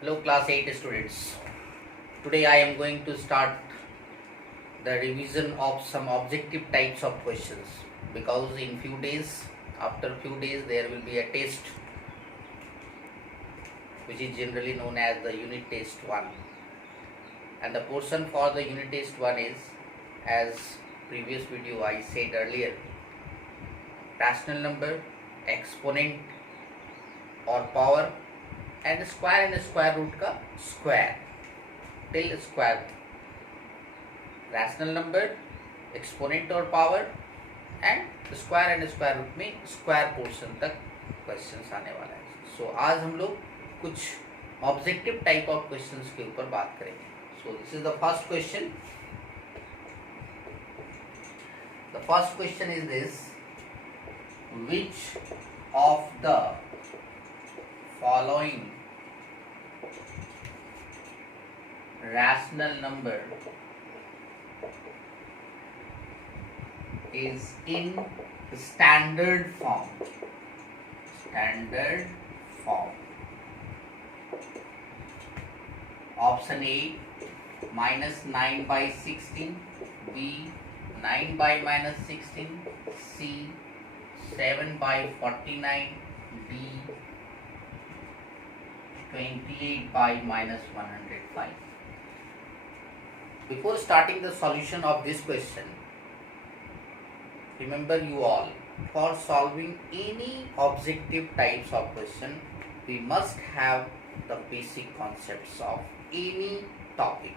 Hello class 8 students. Today I am going to start the revision of some objective types of questions because in after few days there will be a test which is generally known as the unit test 1, and the portion for the unit test 1 is, as previous video I said earlier, rational number, exponent or power and square root का square till square. Rational number, exponent और power and square root में square portion तक questions आने वाला है. सो आज हम लोग कुछ ऑब्जेक्टिव टाइप ऑफ क्वेश्चंस के ऊपर बात करेंगे. सो this is the first question. The first question is this: which of the following rational number is in standard form? Option A, minus 9 by 16, B, 9 by minus 16, C, 7 by 49, D, 28 by minus 105. Before starting the solution of this question, remember you all, for solving any objective types of question, we must have the basic concepts of any topic.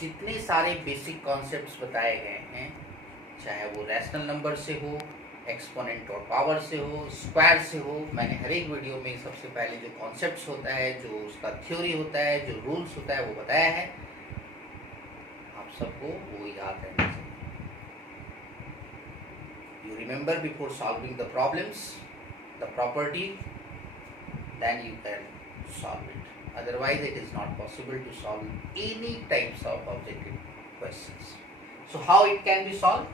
जितने सारे basic concepts बताए गए हैं, चाहे वो rational number से हो, exponent और पावर से हो, स्क्वायर से हो, मैंने हर एक वीडियो में सबसे पहले जो कॉन्सेप्ट्स होता है, जो उसका थ्योरी होता है, जो रूल्स होता है, वो बताया है. आप सबको वो याद रहना चाहिए. You remember before solving the problems, the property, then you can solve it. Otherwise, it is not possible to solve any types of objective questions. So, how it can be solved?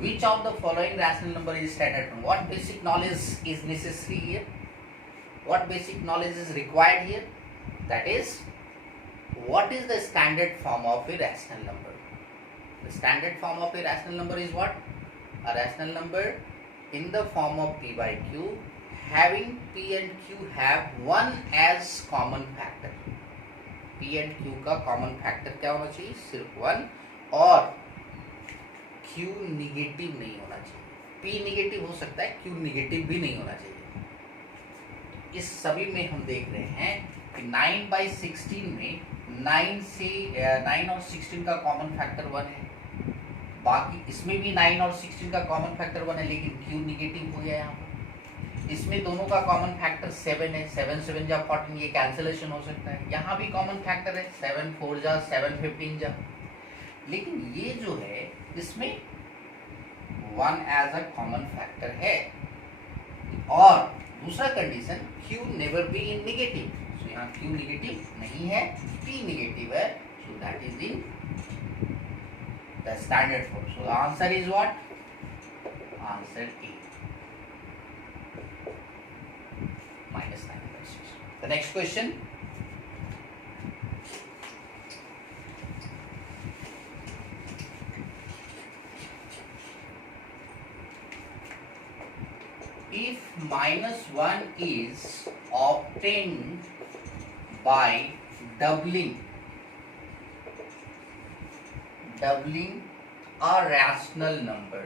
Which of the following rational number is standard form? What basic knowledge is necessary here? What basic knowledge is required here? That is, what is the standard form of a rational number? The standard form of a rational number is what? A rational number in the form of p by q, having p and q have 1 as common factor. p and q का common factor क्या होना चाहिए? सिर्फ 1. और Q negative नहीं होना चाहिए. P negative हो सकता है, Q निगेटिव भी नहीं होना चाहिए. इस सभी में हम देख रहे हैं कि 9 by 16 में 9 और 16 का कॉमन फैक्टर 1 है. बाकी इसमें भी 9 और 16 का कॉमन फैक्टर 1 है, लेकिन Q निगेटिव हो गया यहाँ पर. इसमें दोनों का कॉमन फैक्टर 7 है. 7 जा 14, ये कैंसिलेशन हो सकता है. यहाँ भी कॉमन फैक्टर है 7 4 जा 7 15 जा. लेकिन ये जो है इसमें 1 एज अ कॉमन फैक्टर है. और दूसरा condition, Q never be in negative. So यहाँ Q नेगेटिव नहीं है, P नेगेटिव है. So that is in the standard form. So answer is what? Answer A, minus 9 by 6. The next question. If minus 1 is obtained by doubling a rational number,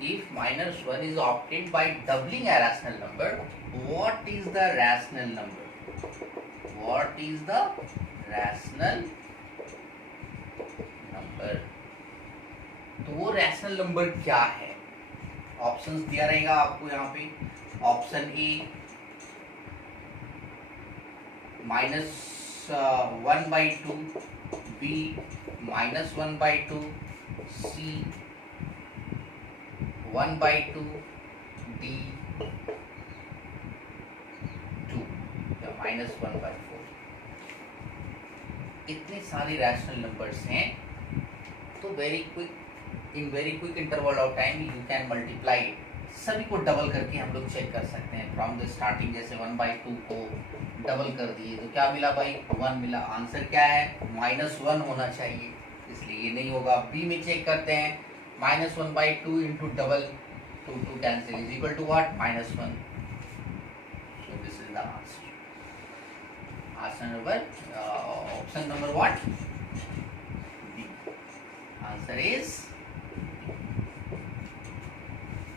if minus 1 is obtained by doubling a rational number, what is the rational number? What is the rational number? तो वो rational number क्या है? Options दिया रहेगा आपको यहाँ पे. Option A -1/2, B -1/2, C 1/2, D 2 या -1/4. इतने सारे रैशनल नंबर्स हैं, तो in very quick interval of time you can multiply it. सभी को डबल करके हम लोग चेक कर सकते हैं फ्रॉम द स्टार्टिंग। जैसे 1/2 को डबल कर दिए तो क्या मिला भाई, 1 मिला। आंसर क्या है, -1 होना चाहिए, इसलिए ये नहीं होगा। बी में चेक करते हैं, -1/2 into double, 2 cancel is equal to what, -1। So this is the answer. Answer number option number what, B. Answer is,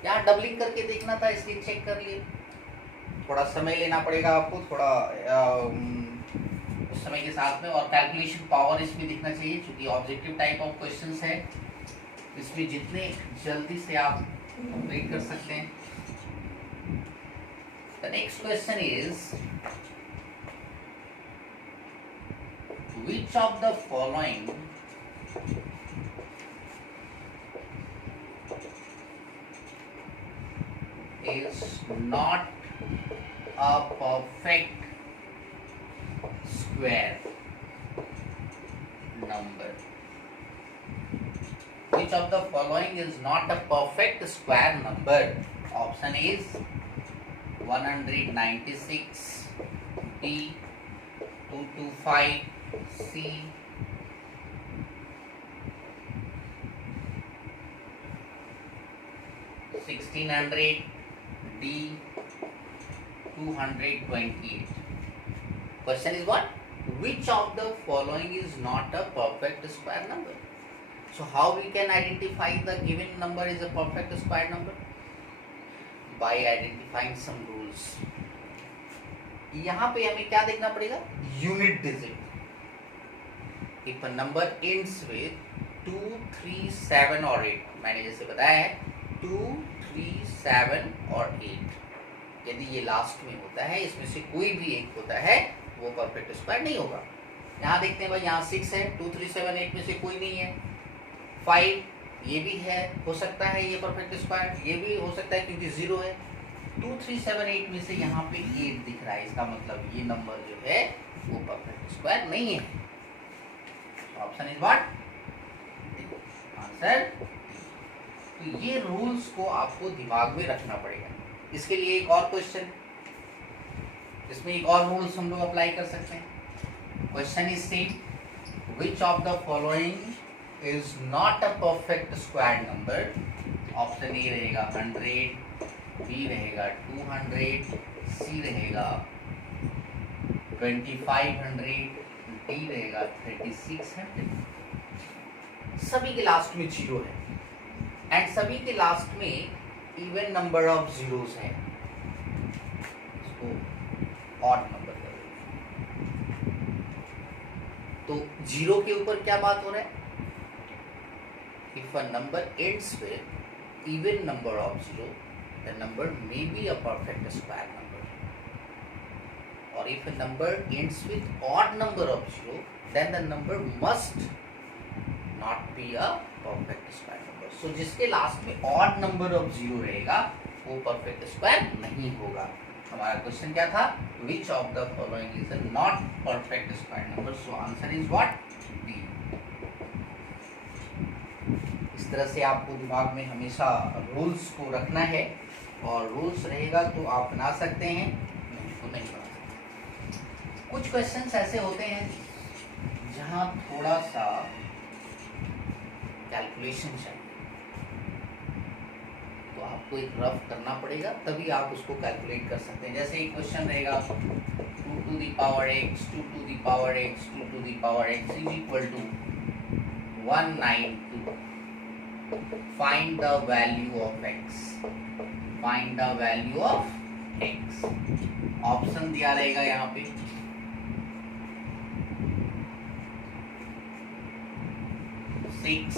यहाँ डबलिंग करके देखना था इसलिए चेक कर लिए। थोड़ा समय लेना पड़ेगा आपको, थोड़ा उस समय के साथ में, और कैलकुलेशन पावर इसमें दिखना चाहिए क्योंकि ऑब्जेक्टिव टाइप ऑफ क्वेश्चंस है। इसमें जितने जल्दी से आप कंप्लीट कर सकते हैं। The next question is, which of the following is not a perfect square number? Which of the following is not a perfect square number? Option is 196, B 225, C 1600, D 228. Question is what? Which of the following is not a perfect square number? So how we can identify the given number is a perfect square number? By identifying some rules. यहाँ पे हमें क्या देखना पड़ेगा, unit digit. If a number ends with 2, 3, 7 और 8, मैंने जैसे बताया है 2, 3, 7 और 8, यदि ये लास्ट में होता है, इसमें से कोई भी एक होता है, वो परफेक्ट स्क्वायर नहीं होगा। यहाँ देखते हैं भाई, यहाँ 6 है, 2, 3, 7, 8 में से कोई नहीं है। 5 ये भी है, हो सकता है ये परफेक्ट स्क्वायर, ये भी हो सकता है क्योंकि 0 है। 2, 3, 7, 8 में से यहाँ पे 8 दिख रहा है, इसका मतलब ये नंबर जो है वो परफेक्ट स्क्वायर नहीं है। Option is what, answer. तो ये रूल्स को आपको दिमाग में रखना पड़ेगा। इसके लिए एक और क्वेश्चन, इसमें एक और रूल्स हम लोग अप्लाई कर सकते हैं। Question is same, which of the following is not a perfect square number? Option A रहेगा 100, बी रहेगा 200, सी रहेगा 2500, डी रहेगा 3600। सभी के लास्ट में 0 है एंड सभी के लास्ट में इवन नंबर ऑफ जीरोस है। इसको ऑड नंबर कर दो। तो 0 के ऊपर क्या बात हो रहा है, if a number ends with even number of 0, the number may be a perfect square number, or if a number ends with odd number of 0, then the number must not be a perfect square number. So जिसके last में odd number of 0 रहेगा वो perfect square नहीं होगा। हमारा question क्या था, which of the following is a not perfect square number? So answer is what, B. इस तरह से आपको दिमाग में हमेशा रूल्स को रखना है, और रूल्स रहेगा तो आप बना सकते हैं, नहीं तो नहीं बना सकते। कुछ क्वेश्चंस ऐसे होते हैं जहां थोड़ा सा कैलकुलेशन चाहिए, तो आपको एक रफ करना पड़ेगा, तभी आप उसको कैलकुलेट कर सकते हैं। जैसे एक क्वेश्चन रहेगा 2 to the power x, 2 to the power x, 2 to the power x is equal to 192. Find the value of x. Find the value of x. Option दिया रहेगा यहाँ पे 6,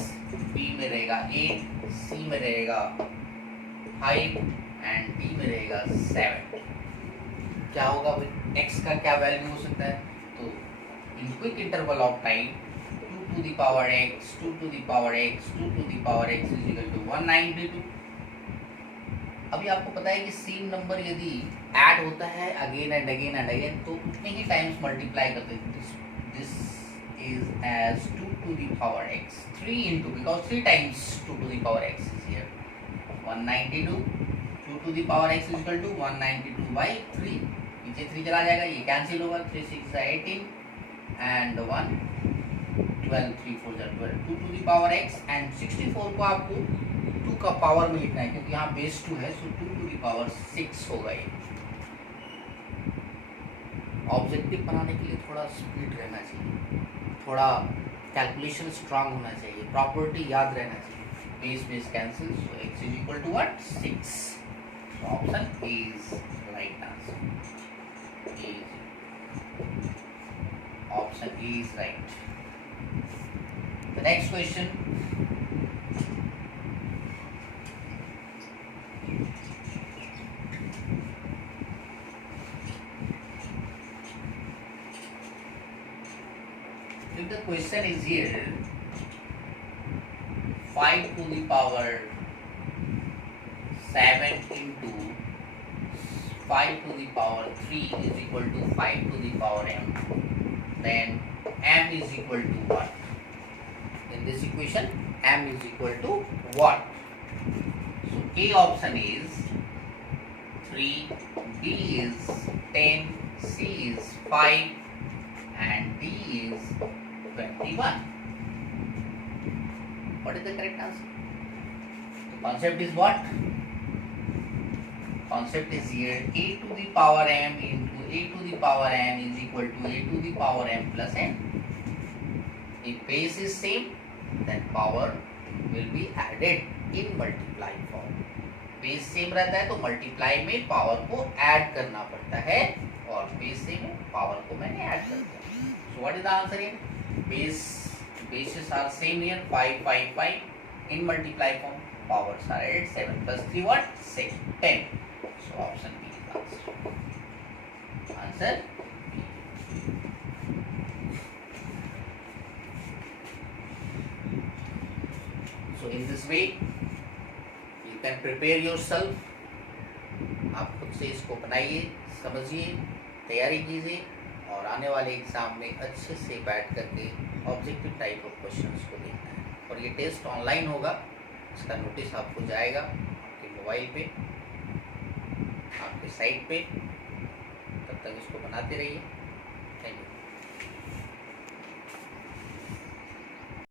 B में रहेगा 8, C में रहेगा 5 एंड D में रहेगा 7। क्या होगा भाई, x का क्या वैल्यू हो सकता है? तो in quick interval of time 2 to the power x, 2 to the power x, 2 to the power x is equal to 192। अभी आपको पता है कि सेम नंबर यदि ऐड होता है again and again and again, तो उतने ही टाइम्स मल्टीप्लाई करते हैं। This is as 2 to the power x, 3 into, because 3 times 2 to the power x is here 192, to the power x equal to 192/3, नीचे 3 चला जाएगा, ये कैंसिल होगा, 3 6 18 and 1 12 3 4 12, 2 to the power x and 64 को आपको 2 का पावर में लिखना है क्योंकि यहाँ बेस 2 है, सो 2 टू द पावर 6 होगा ये। ऑब्जेक्टिव बनाने के लिए थोड़ा स्पीड रहना चाहिए, थोड़ा कैलकुलेशन स्ट्रांग होना चाहिए, प्रॉपर्टी याद रहना चाहिए। Base base cancel, so x is equal to what 6, so option A is right answer. A is, option A is right. The next question, if the question is here 5 to the power 7 into 5 to the power 3 is equal to 5 to the power m, then m is equal to what? In this equation m is equal to what? So A option is 3, B is 10, C is 5 and D is 21. What is the correct answer? The concept is what? Concept is here a to the power m into a to the power n is equal to a to the power m plus n. If base is same, then power will be added in multiply form. Base same रहता है तो multiply में power को add करना पड़ता है, और base same है, पावर को मैंने ऐड कर दिया. So what is the answer here? Bases are same here, 5 5 5 in multiply form, powers are added, 7 plus 3 what? 6 10. So option B is answer. Answer B. So in this way you can prepare yourself. आप खुद से इसको बनाइए, समझिए, तैयारी कीजिए और आने वाले एग्जाम में अच्छे से बैठ करके ऑब्जेक्टिव टाइप ऑफ क्वेश्चंस को देखना है. और ये टेस्ट ऑनलाइन होगा, इसका नोटिस आपको जाएगा आपके मोबाइल पे, आपके साइट पे. तब तक इसको बनाते रहिए. Thank you.